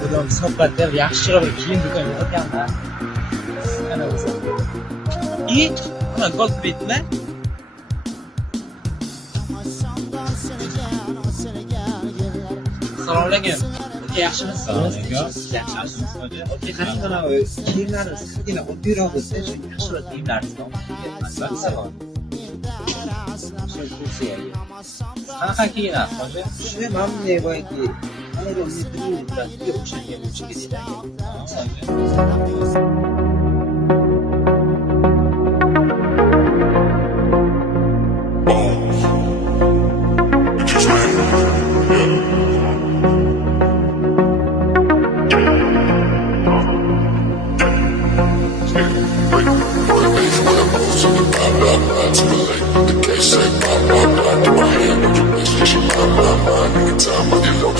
bugun sohbatda yaxshiroq bir kiyim do'koniga o'tyapman. Ana o'zi. Mana gol bitmi? Assalomu alaykum. Yaxshimisiz? Assalomu alaykum. Yaxshimisiz? Okey, qani mana kiyimlarni sizdina oddiy robotda yaxshiroq kiyimlaringizni olib kelganman. Qanaqa kiyinasiz hoji? Shuni mana bunday boyagi aerometri o'xshagan